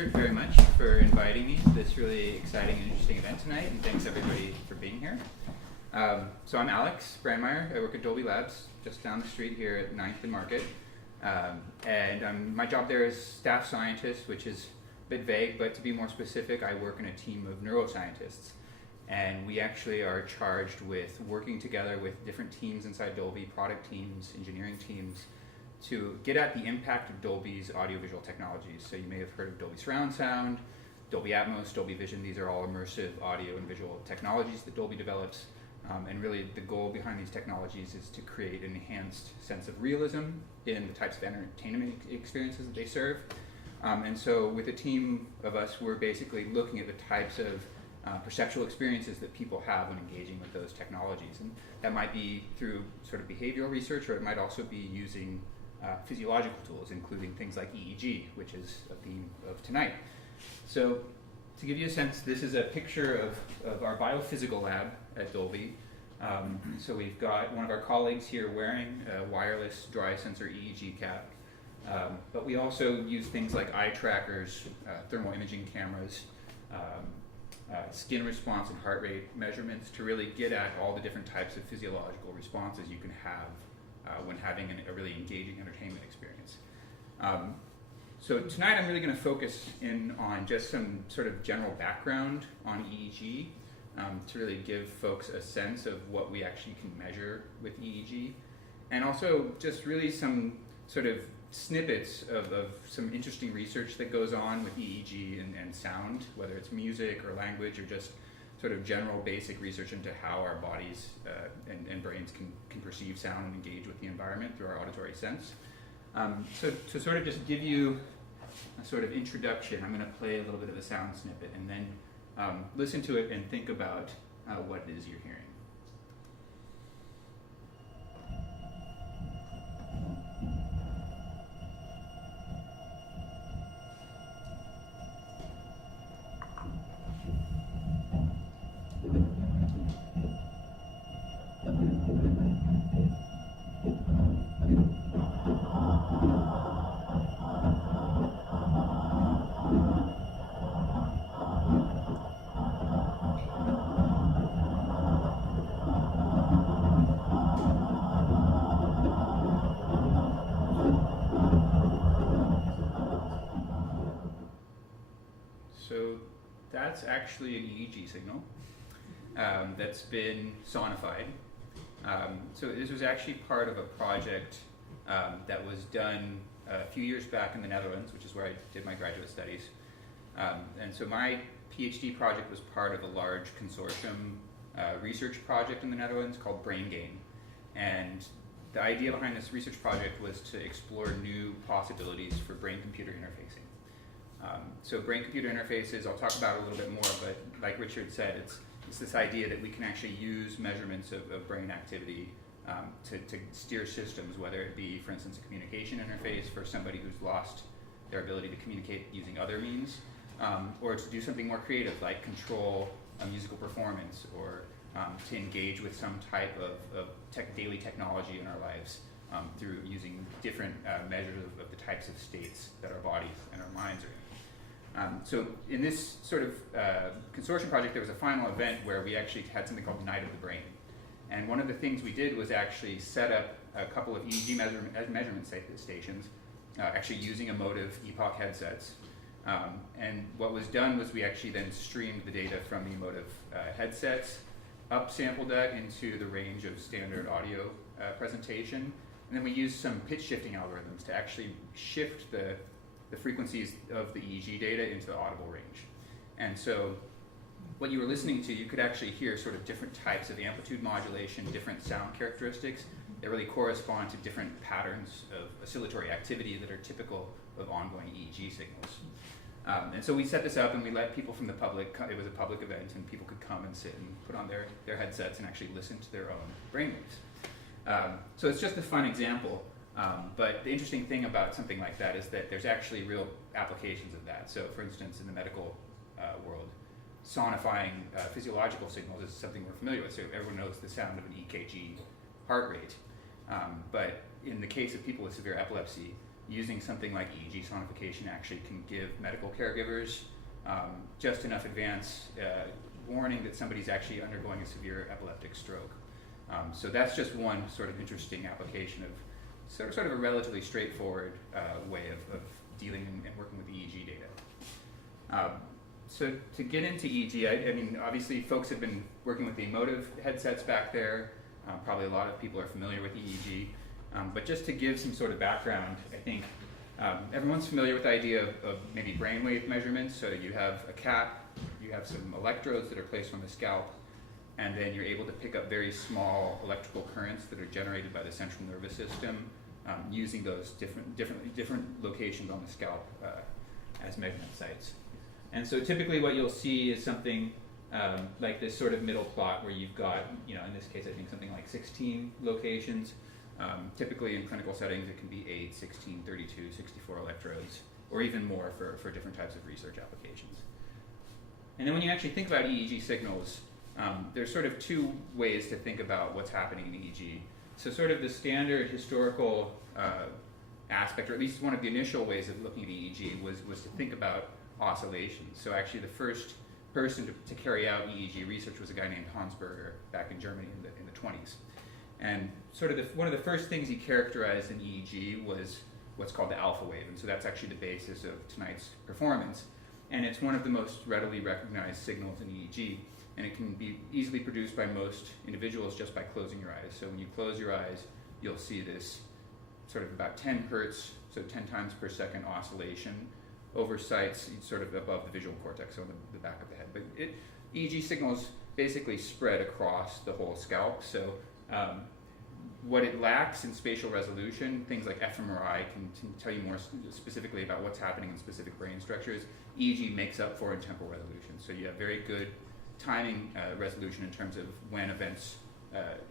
Richard, very much for inviting me to this really exciting and interesting event tonight, and thanks everybody for being here. So I'm Alex Brandemayer. I work at Dolby Labs, just down the street here at 9th and Market. My job there is staff scientist, which is a bit vague, but to be more specific, I work in a team of neuroscientists. And we actually are charged with working together with different teams inside Dolby, product teams, engineering teams, to get at the impact of Dolby's audiovisual technologies. So you may have heard of Dolby Surround Sound, Dolby Atmos, Dolby Vision. These are all immersive audio and visual technologies that Dolby develops. And really the goal behind these technologies is to create an enhanced sense of realism in the types of entertainment experiences that they serve. And so with a team of us, we're basically looking at the types of perceptual experiences that people have when engaging with those technologies. And that might be through sort of behavioral research, or it might also be using physiological tools, including things like EEG, which is a theme of tonight. So to give you a sense, this is a picture of our biophysical lab at Dolby. So we've got one of our colleagues here wearing a wireless dry sensor EEG cap. But we also use things like eye trackers, thermal imaging cameras, skin response and heart rate measurements to really get at all the different types of physiological responses you can have when having a really engaging entertainment experience. So tonight I'm really going to focus in on just some sort of general background on EEG to really give folks a sense of what we actually can measure with EEG, and also just really some sort of snippets of some interesting research that goes on with EEG and sound, whether it's music or language or just sort of general basic research into how our bodies and brains can perceive sound and engage with the environment through our auditory sense. So to sort of just give you a sort of introduction, I'm going to play a little bit of a sound snippet and then listen to it and think about what it is you're hearing. So that's actually an EEG signal that's been sonified. So this was actually part of a project that was done a few years back in the Netherlands, which is where I did my graduate studies. And so my PhD project was part of a large consortium research project in the Netherlands called BrainGain. And the idea behind this research project was to explore new possibilities for brain-computer interfacing. So brain-computer interfaces, I'll talk about a little bit more, but like Richard said, it's this idea that we can actually use measurements of brain activity to steer systems, whether it be, for instance, a communication interface for somebody who's lost their ability to communicate using other means, or to do something more creative, like control a musical performance, or to engage with some type of daily technology in our lives through using different measures of the types of states that our bodies and our minds are in. So in this sort of consortium project, there was a final event where we actually had something called the Night of the Brain. And one of the things we did was actually set up a couple of EEG measurement stations, actually using Emotiv Epoch headsets. And what was done was we actually then streamed the data from the Emotiv headsets, upsampled that into the range of standard audio presentation, and then we used some pitch shifting algorithms to actually shift the frequencies of the EEG data into the audible range. And so what you were listening to, you could actually hear sort of different types of amplitude modulation, different sound characteristics that really correspond to different patterns of oscillatory activity that are typical of ongoing EEG signals. And so we set this up and we let people from the public, it was a public event, and people could come and sit and put on their headsets and actually listen to their own brainwaves. So it's just a fun example. But the interesting thing about something like that is that there's actually real applications of that. So for instance, in the medical world, sonifying physiological signals is something we're familiar with. So everyone knows the sound of an EKG heart rate. But in the case of people with severe epilepsy, using something like EEG sonification actually can give medical caregivers just enough advance warning that somebody's actually undergoing a severe epileptic stroke. So that's just one sort of interesting application of sort of a relatively straightforward way of dealing and working with EEG data. So to get into EEG, I mean, obviously folks have been working with the Emotiv headsets back there. Probably a lot of people are familiar with EEG. But just to give some sort of background, I think everyone's familiar with the idea of maybe brainwave measurements. So you have a cap, you have some electrodes that are placed on the scalp, and then you're able to pick up very small electrical currents that are generated by the central nervous system using those different locations on the scalp as measurement sites. And so typically what you'll see is something like this sort of middle plot where you've got, in this case I think something like 16 locations. Typically in clinical settings it can be 8, 16, 32, 64 electrodes, or even more for different types of research applications. And then when you actually think about EEG signals, there's sort of two ways to think about what's happening in EEG. So sort of the standard historical aspect, or at least one of the initial ways of looking at EEG was to think about oscillations. So actually the first person to carry out EEG research was a guy named Hans Berger back in Germany in the 20s. And sort of one of the first things he characterized in EEG was what's called the alpha wave, and so that's actually the basis of tonight's performance. And it's one of the most readily recognized signals in EEG, and it can be easily produced by most individuals just by closing your eyes. So when you close your eyes, you'll see this sort of about 10 hertz, so 10 times per second oscillation over sites sort of above the visual cortex, so the back of the head. But EEG signals basically spread across the whole scalp. So what it lacks in spatial resolution, things like fMRI can tell you more specifically about what's happening in specific brain structures. EEG makes up for in temporal resolution. So you have very good timing resolution in terms of when events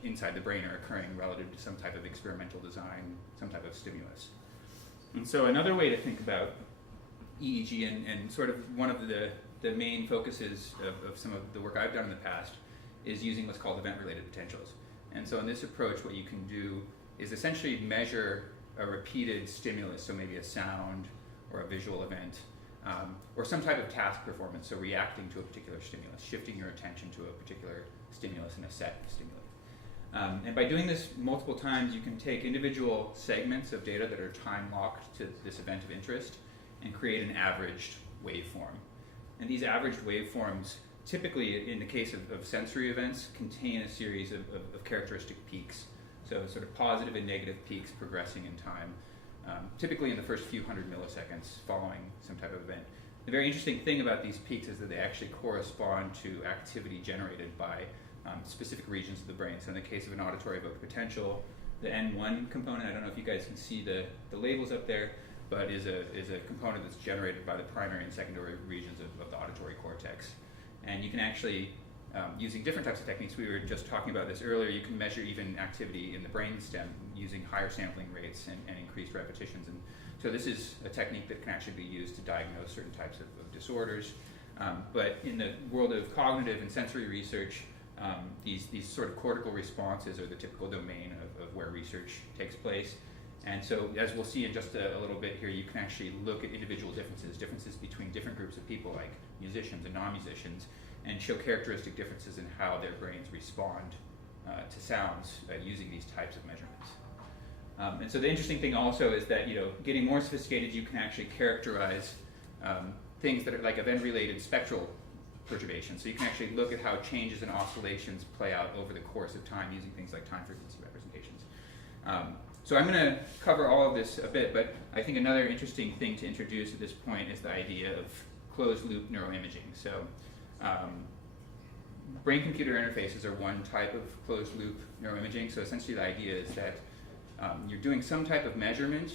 inside the brain are occurring relative to some type of experimental design, some type of stimulus. And so another way to think about EEG and sort of one of the main focuses of some of the work I've done in the past is using what's called event-related potentials. And so in this approach, what you can do is essentially measure a repeated stimulus, so maybe a sound or a visual event, or some type of task performance, so reacting to a particular stimulus, shifting your attention to a particular stimulus in a set of stimuli. And by doing this multiple times, you can take individual segments of data that are time-locked to this event of interest and create an averaged waveform. And these averaged waveforms, typically in the case of sensory events, contain a series of characteristic peaks. So sort of positive and negative peaks progressing in time, typically in the first few hundred milliseconds following some type of event. The very interesting thing about these peaks is that they actually correspond to activity generated by specific regions of the brain. So in the case of an auditory evoked potential, the N1 component, I don't know if you guys can see the labels up there, but is a component that's generated by the primary and secondary regions of the auditory cortex. And you can actually, using different types of techniques, we were just talking about this earlier, you can measure even activity in the brain stem using higher sampling rates and increased repetitions. And so this is a technique that can actually be used to diagnose certain types of disorders. But in the world of cognitive and sensory research, these sort of cortical responses are the typical domain of where research takes place. And so, as we'll see in just a little bit here, you can actually look at individual differences between different groups of people, like musicians and non-musicians, and show characteristic differences in how their brains respond to sounds using these types of measurements. And so the interesting thing also is that, getting more sophisticated, you can actually characterize things that are like event-related spectral perturbations. So you can actually look at how changes and oscillations play out over the course of time using things like time frequency representations. So I'm going to cover all of this a bit, but I think another interesting thing to introduce at this point is the idea of closed-loop neuroimaging. So brain-computer interfaces are one type of closed-loop neuroimaging. So essentially the idea is that you're doing some type of measurement,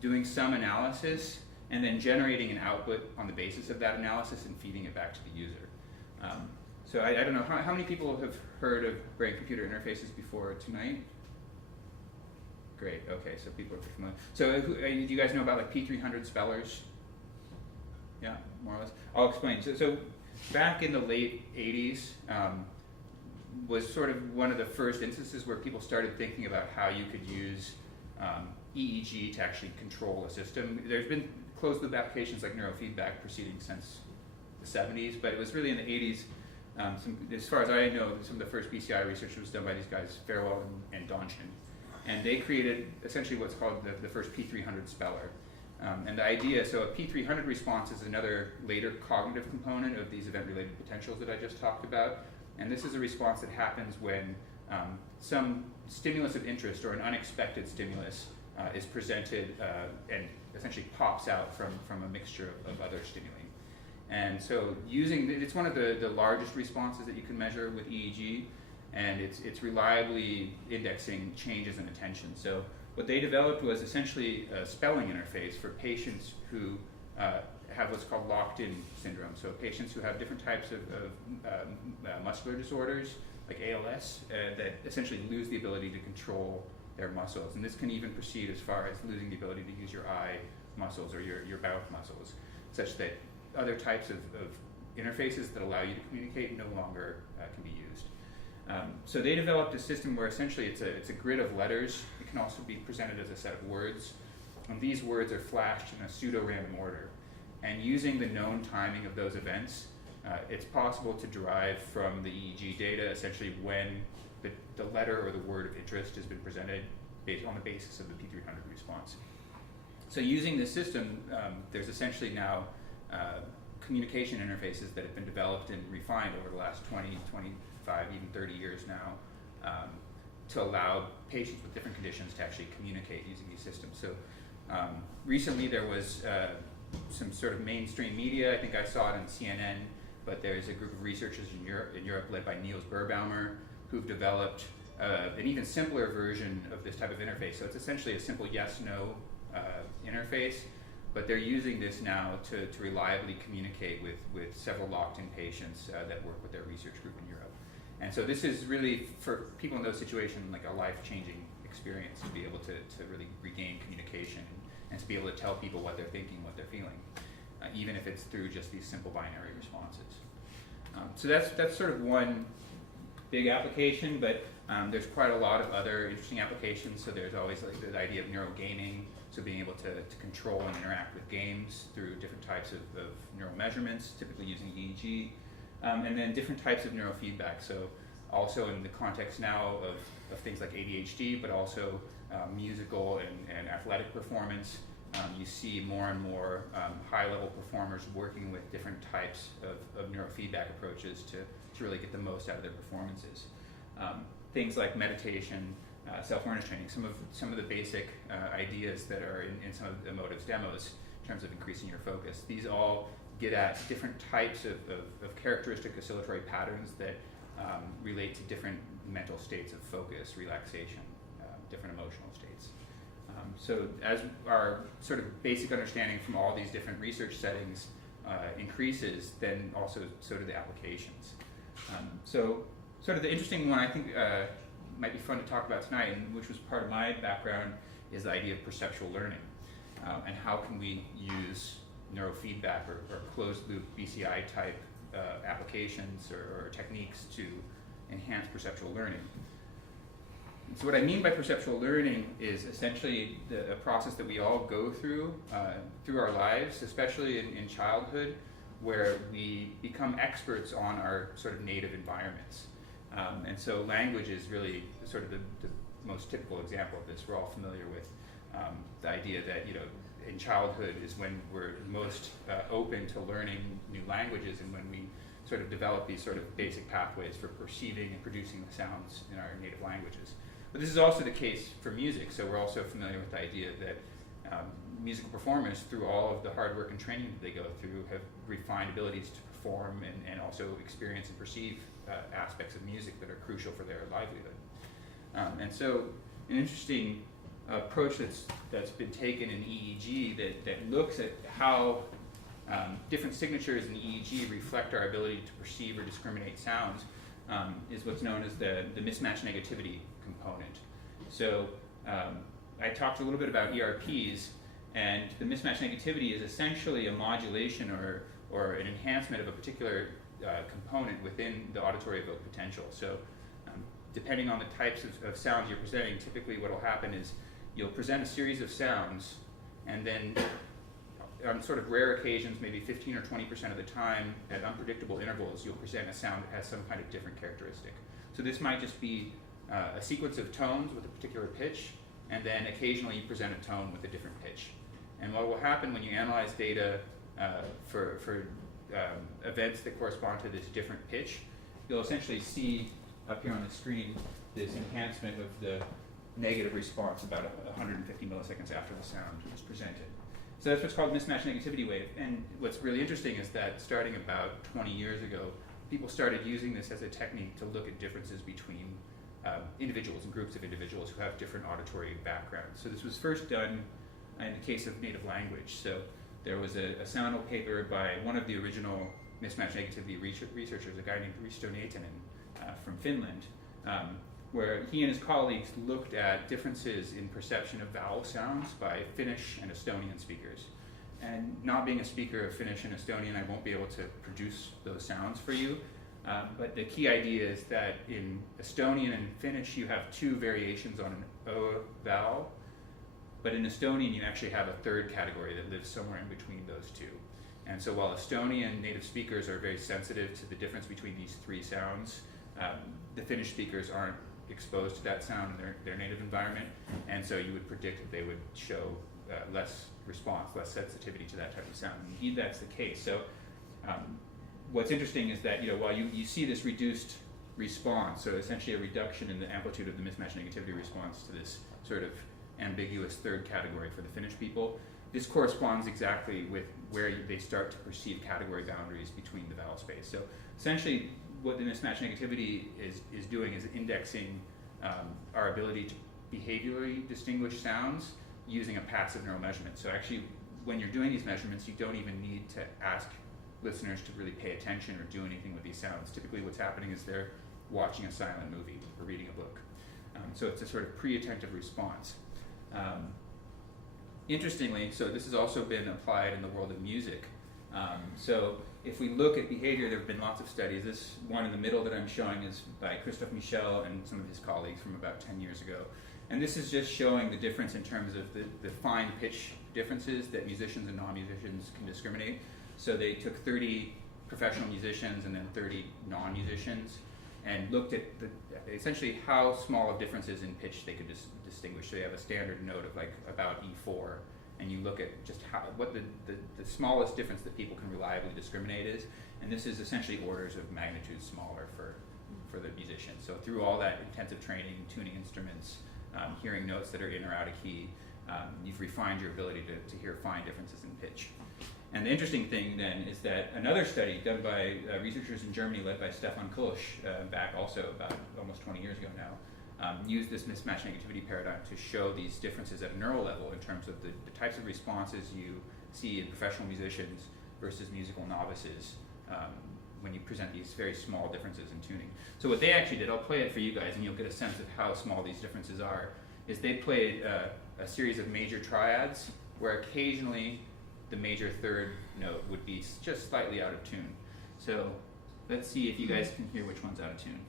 doing some analysis, and then generating an output on the basis of that analysis and feeding it back to the user. So I don't know, how many people have heard of brain-computer interfaces before tonight? Great, okay, so people are pretty familiar. So do you guys know about like P300 spellers? Yeah, more or less. I'll explain. So back in the late 80s was sort of one of the first instances where people started thinking about how you could use EEG to actually control a system. There's been closed loop applications like neurofeedback proceeding since the 70s, but it was really in the 80s. As far as I know, some of the first BCI research was done by these guys, Farewell and Donchin. And they created essentially what's called the first P300 speller. And the idea, so a P300 response is another later cognitive component of these event-related potentials that I just talked about. And this is a response that happens when some stimulus of interest or an unexpected stimulus is presented and essentially pops out from a mixture of other stimuli. And so it's one of the largest responses that you can measure with EEG, and it's reliably indexing changes in attention. So what they developed was essentially a spelling interface for patients who have what's called locked-in syndrome. So patients who have different types of muscular disorders, like ALS, that essentially lose the ability to control their muscles. And this can even proceed as far as losing the ability to use your eye muscles or your mouth muscles, such that other types of interfaces that allow you to communicate no longer can be used. So they developed a system where essentially it's a grid of letters. It can also be presented as a set of words. And these words are flashed in a pseudo-random order. And using the known timing of those events, it's possible to derive from the EEG data essentially when the letter or the word of interest has been presented based on the basis of the P300 response. So using this system, there's essentially now communication interfaces that have been developed and refined over the last 20, 25, even 30 years now to allow patients with different conditions to actually communicate using these systems. So recently there was some sort of mainstream media, I think I saw it on CNN, but there's a group of researchers in Europe led by Niels Boerboemer who've developed an even simpler version of this type of interface. So it's essentially a simple yes-no interface, but they're using this now to reliably communicate with several locked-in patients that work with their research group in Europe. And so this is really, for people in those situations, like a life-changing experience to be able to really regain communication and to be able to tell people what they're thinking, what they're feeling, even if it's through just these simple binary responses. So that's sort of one big application, but there's quite a lot of other interesting applications. So there's always like the idea of neurogaming, so being able to control and interact with games through different types of neural measurements, typically using EEG, and then different types of neurofeedback. So also in the context now of things like ADHD, but also musical and athletic performance, you see more and more high-level performers working with different types of neurofeedback approaches to really get the most out of their performances. Things like meditation, self-awareness training, some of the basic ideas that are in some of Emotiv's demos in terms of increasing your focus. These all get at different types of characteristic oscillatory patterns that relate to different mental states of focus, relaxation, different emotional states. So as our sort of basic understanding from all these different research settings increases, then also so do the applications. So sort of the interesting one I think might be fun to talk about tonight, and which was part of my background, is the idea of perceptual learning. And how can we use neurofeedback or closed-loop BCI type applications or techniques to enhance perceptual learning. So what I mean by perceptual learning is essentially a process that we all go through our lives, especially in childhood, where we become experts on our sort of native environments. And so language is really sort of the most typical example of this. We're all familiar with the idea that, in childhood is when we're most open to learning new languages and when we sort of develop these sort of basic pathways for perceiving and producing the sounds in our native languages. But this is also the case for music, so we're also familiar with the idea that musical performers, through all of the hard work and training that they go through, have refined abilities to perform and also experience and perceive aspects of music that are crucial for their livelihood. And so an interesting approach that's been taken in EEG that looks at how different signatures in EEG reflect our ability to perceive or discriminate sounds is what's known as the mismatch negativity component. So I talked a little bit about ERPs, and the mismatch negativity is essentially a modulation or an enhancement of a particular component within the auditory evoked potential. So depending on the types of sounds you're presenting, typically what will happen is you'll present a series of sounds, and then on sort of rare occasions, maybe 15 or 20% of the time, at unpredictable intervals, you'll present a sound that has some kind of different characteristic. So this might just be a sequence of tones with a particular pitch, and then occasionally you present a tone with a different pitch. And what will happen when you analyze data for events that correspond to this different pitch, you'll essentially see up here on the screen this enhancement of the negative response about 150 milliseconds after the sound is presented. So that's what's called mismatch negativity wave. And what's really interesting is that starting about 20 years ago, people started using this as a technique to look at differences between individuals and groups of individuals who have different auditory backgrounds. So this was first done in the case of native language. So there was a seminal paper by one of the original mismatch negativity researchers, a guy named Risto Neitonen from Finland, where he and his colleagues looked at differences in perception of vowel sounds by Finnish and Estonian speakers. And not being a speaker of Finnish and Estonian, I won't be able to produce those sounds for you. But the key idea is that in Estonian and Finnish, you have two variations on an O vowel. But in Estonian, you actually have a third category that lives somewhere in between those two. And so while Estonian native speakers are very sensitive to the difference between these three sounds, the Finnish speakers aren't exposed to that sound in their native environment, and so you would predict that they would show less response, less sensitivity to that type of sound. And indeed, that's the case. So what's interesting is that while you see this reduced response, so essentially a reduction in the amplitude of the mismatch negativity response to this sort of ambiguous third category for the Finnish people, this corresponds exactly with where they start to perceive category boundaries between the vowel space. So essentially, what the mismatch negativity is doing is indexing our ability to behaviorally distinguish sounds using a passive neural measurement. So actually, when you're doing these measurements, you don't even need to ask listeners to really pay attention or do anything with these sounds. Typically what's happening is they're watching a silent movie or reading a book. So it's a sort of pre-attentive response. Interestingly, so this has also been applied in the world of music. So if we look at behavior, there have been lots of studies. This one in the middle that I'm showing is by Christophe Michel and some of his colleagues from about 10 years ago. And this is just showing the difference in terms of the fine pitch differences that musicians and non-musicians can discriminate. So they took 30 professional musicians and then 30 non-musicians and looked at essentially how small of differences in pitch they could distinguish. So they have a standard note of like about E4, and you look at just what the smallest difference that people can reliably discriminate is, and this is essentially orders of magnitude smaller for the musician. So through all that intensive training, tuning instruments, hearing notes that are in or out of key, you've refined your ability to hear fine differences in pitch. And the interesting thing then is that another study done by researchers in Germany led by Stefan Kulisch, back also about almost 20 years ago now, used this mismatch negativity paradigm to show these differences at a neural level in terms of the types of responses you see in professional musicians versus musical novices when you present these very small differences in tuning. So what they actually did, I'll play it for you guys and you'll get a sense of how small these differences are, is they played a series of major triads where occasionally the major third note would be just slightly out of tune. So let's see if you guys can hear which one's out of tune.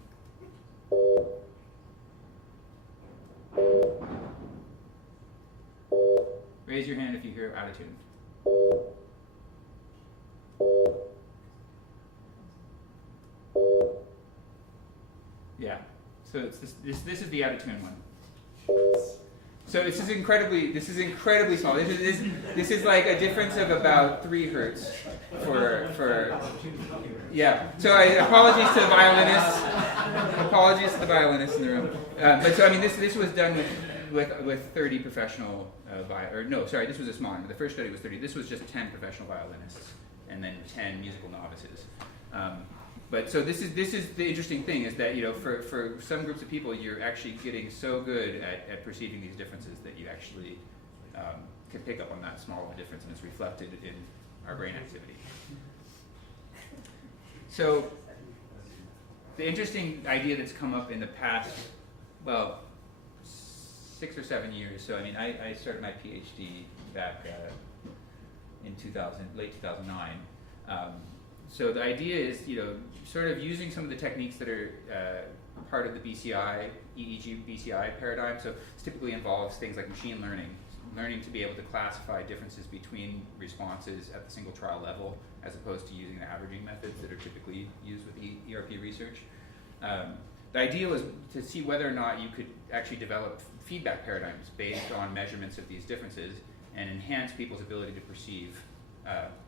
Raise your hand if you hear out of tune. Yeah, so it's this is the out of tune one. So this is incredibly small. This is like a difference of about 3 hertz for yeah. So apologies to the violinists. Apologies to the violinists in the room. But so I mean this was done with 30 professional this was a small one. The first study was 30. This was just 10 professional violinists and then 10 musical novices. But so this is the interesting thing is that for some groups of people you're actually getting so good at perceiving these differences that you actually can pick up on that small of a difference and it's reflected in our brain activity. So the interesting idea that's come up in the past, 6 or 7 years. So I mean I started my PhD back in late 2009. So the idea is, sort of using some of the techniques that are part of the BCI, EEG BCI paradigm. So this typically involves things like machine learning, learning to be able to classify differences between responses at the single trial level, as opposed to using the averaging methods that are typically used with ERP research. The idea was to see whether or not you could actually develop feedback paradigms based on measurements of these differences and enhance people's ability to perceive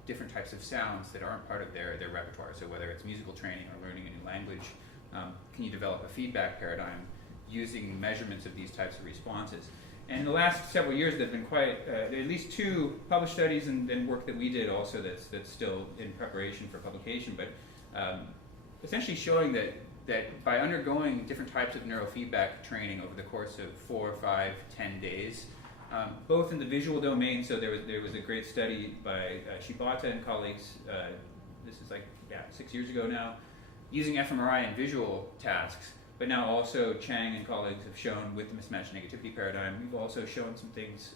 different types of sounds that aren't part of their repertoire. So whether it's musical training or learning a new language, can you develop a feedback paradigm using measurements of these types of responses? And in the last several years, there have been quite at least 2 published studies and work that we did also that's still in preparation for publication, but essentially showing that by undergoing different types of neurofeedback training over the course of 4, 5, 10 days, both in the visual domain, so there was a great study by Shibata and colleagues, this is 6 years ago now, using fMRI in visual tasks, but now also Chang and colleagues have shown with the mismatch negativity paradigm, we've also shown some things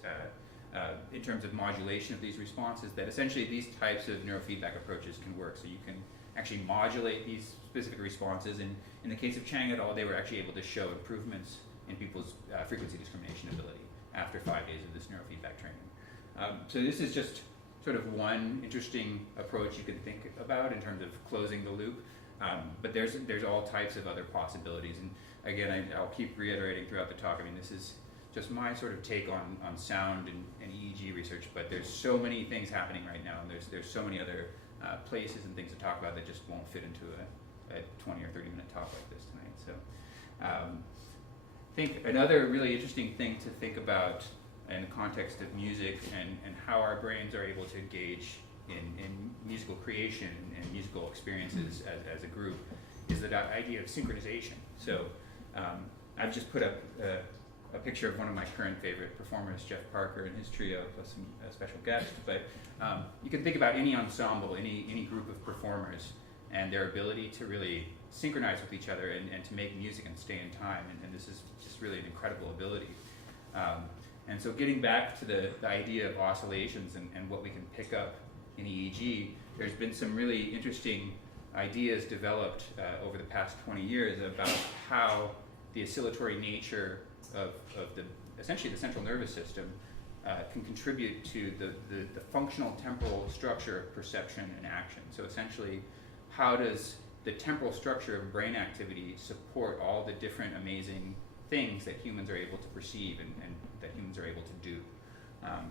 in terms of modulation of these responses that essentially these types of neurofeedback approaches can work. So you can actually modulate these specific responses, and in the case of Chang et al., they were actually able to show improvements in people's frequency discrimination ability after 5 days of this neurofeedback training. So this is just sort of one interesting approach you can think about in terms of closing the loop. But there's all types of other possibilities, and again, I'll keep reiterating throughout the talk. I mean, this is just my sort of take on sound and EEG research, but there's so many things happening right now, and there's so many other places and things to talk about that just won't fit into a 20 or 30 minute talk like this tonight. So I think another really interesting thing to think about in the context of music and how our brains are able to engage in musical creation and musical experiences as a group is the idea of synchronization. So I've just put up a picture of one of my current favorite performers, Jeff Parker and his trio, plus some special guests. But you can think about any ensemble, any group of performers, and their ability to really synchronize with each other and to make music and stay in time. And this is just really an incredible ability. And so getting back to the idea of oscillations and what we can pick up in EEG, there's been some really interesting ideas developed over the past 20 years about how the oscillatory nature of essentially the central nervous system can contribute to the functional temporal structure of perception and action. So essentially, how does the temporal structure of brain activity support all the different amazing things that humans are able to perceive and that humans are able to do?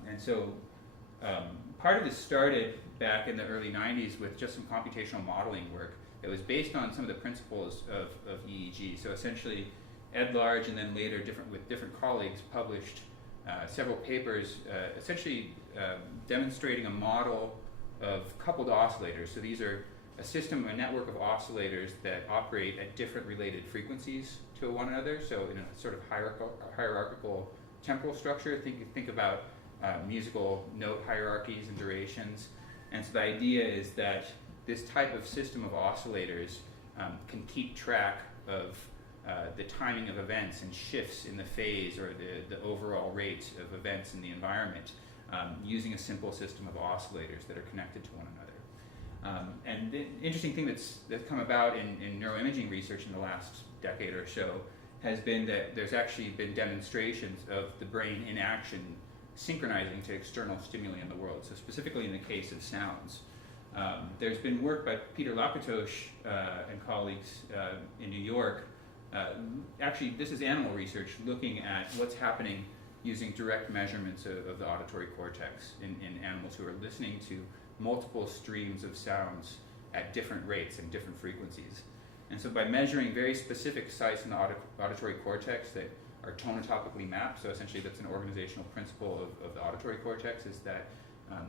And so part of this started back in the early 90s with just some computational modeling work that was based on some of the principles of EEG. So essentially, Ed Large and then later with different colleagues published several papers essentially demonstrating a model of coupled oscillators. So these are a network of oscillators that operate at different related frequencies to one another. So in a sort of hierarchical temporal structure, think about musical note hierarchies and durations. And so the idea is that this type of system of oscillators can keep track of the timing of events and shifts in the phase or the overall rate of events in the environment using a simple system of oscillators that are connected to one another. And the interesting thing that's come about in neuroimaging research in the last decade or so has been that there's actually been demonstrations of the brain in action synchronizing to external stimuli in the world. So specifically in the case of sounds. There's been work by Peter Lakatosh and colleagues in New York. Actually, this is animal research looking at what's happening using direct measurements of the auditory cortex in animals who are listening to multiple streams of sounds at different rates and different frequencies. And so by measuring very specific sites in the auditory cortex that are tonotopically mapped, so essentially that's an organizational principle of the auditory cortex, is that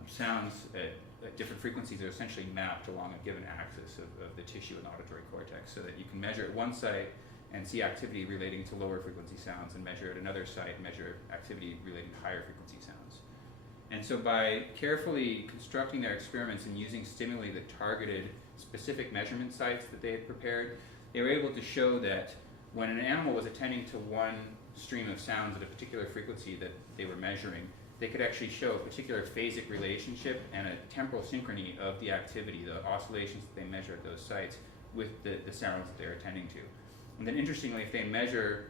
sounds at different frequencies are essentially mapped along a given axis of the tissue in the auditory cortex, so that you can measure at one site and see activity relating to lower frequency sounds, and measure at another site, measure activity relating to higher frequency sounds. And so by carefully constructing their experiments and using stimuli that targeted specific measurement sites that they had prepared, they were able to show that when an animal was attending to one stream of sounds at a particular frequency that they were measuring, they could actually show a particular phasic relationship and a temporal synchrony of the activity, the oscillations that they measure at those sites, with the sounds that they're attending to. And then interestingly, if they measure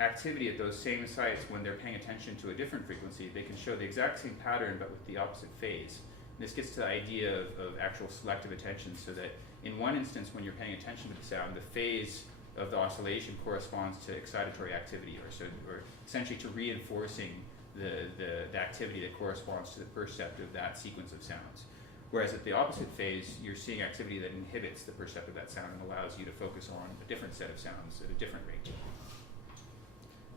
activity at those same sites when they're paying attention to a different frequency, they can show the exact same pattern but with the opposite phase. And this gets to the idea of actual selective attention, so that in one instance when you're paying attention to the sound, the phase of the oscillation corresponds to excitatory activity, or essentially to reinforcing the activity that corresponds to the percept of that sequence of sounds. Whereas at the opposite phase, you're seeing activity that inhibits the percept of that sound and allows you to focus on a different set of sounds at a different rate.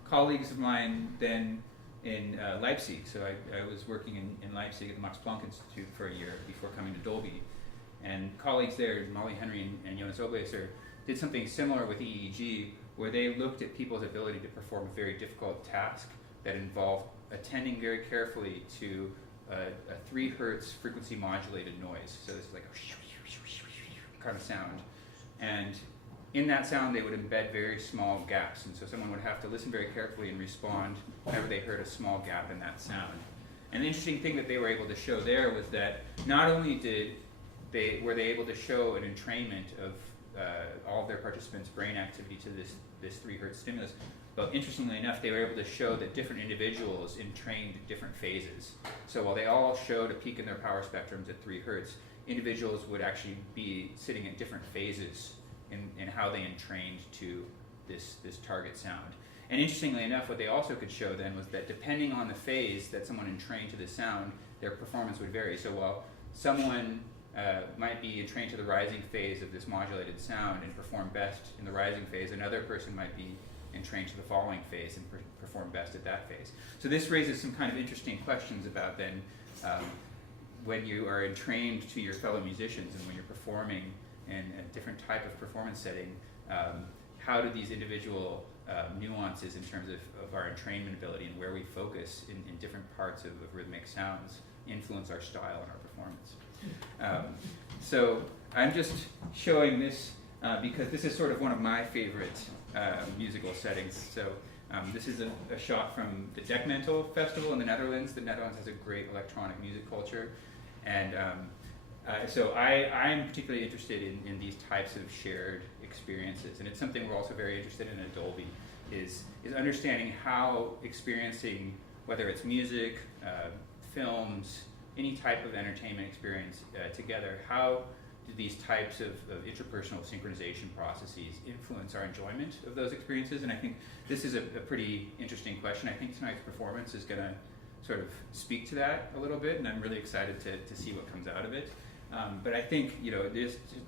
Colleagues of mine then in Leipzig, so I was working in Leipzig at the Max Planck Institute for a year before coming to Dolby, and colleagues there, Molly Henry and Jonas Obleser, did something similar with EEG, where they looked at people's ability to perform a very difficult task that involved attending very carefully to a 3 hertz frequency modulated noise. So this is like a kind of sound. And in that sound they would embed very small gaps, and so someone would have to listen very carefully and respond whenever they heard a small gap in that sound. And the interesting thing that they were able to show there was that not only were they able to show an entrainment of all of their participants' brain activity to this 3 hertz stimulus, but interestingly enough, they were able to show that different individuals entrained at different phases. So while they all showed a peak in their power spectrums at 3 hertz, individuals would actually be sitting at different phases in how they entrained to this target sound. And interestingly enough, what they also could show then was that depending on the phase that someone entrained to the sound, their performance would vary. So while someone might be entrained to the rising phase of this modulated sound and perform best in the rising phase, another person might be entrained to the following phase and perform best at that phase. So this raises some kind of interesting questions about then when you are entrained to your fellow musicians and when you're performing in a different type of performance setting, how do these individual nuances in terms of our entrainment ability and where we focus in different parts of rhythmic sounds influence our style and our performance. So I'm just showing this because this is sort of one of my favorite musical settings. So this is a shot from the Dekmantel Festival in the Netherlands. The Netherlands has a great electronic music culture, and so I'm particularly interested in these types of shared experiences, and it's something we're also very interested in at Dolby, is understanding how experiencing, whether it's music, films, any type of entertainment experience together, how do these types of interpersonal synchronization processes influence our enjoyment of those experiences? And I think this is a pretty interesting question. I think tonight's performance is going to sort of speak to that a little bit, and I'm really excited to see what comes out of it. But I think,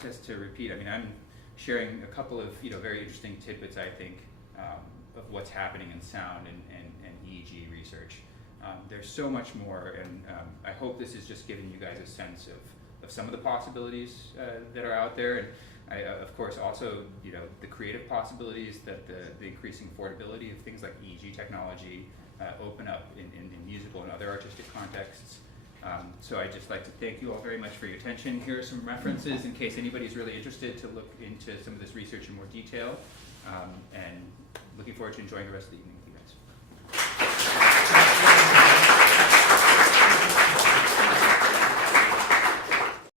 just to repeat, I mean, I'm sharing a couple of, very interesting tidbits, I think, of what's happening in sound and EEG research. There's so much more, and I hope this is just giving you guys a sense of some of the possibilities that are out there, and I, of course, also, the creative possibilities that the increasing affordability of things like EEG technology open up in musical and other artistic contexts. So I'd just like to thank you all very much for your attention. Here are some references in case anybody's really interested to look into some of this research in more detail, and looking forward to enjoying the rest of the evening.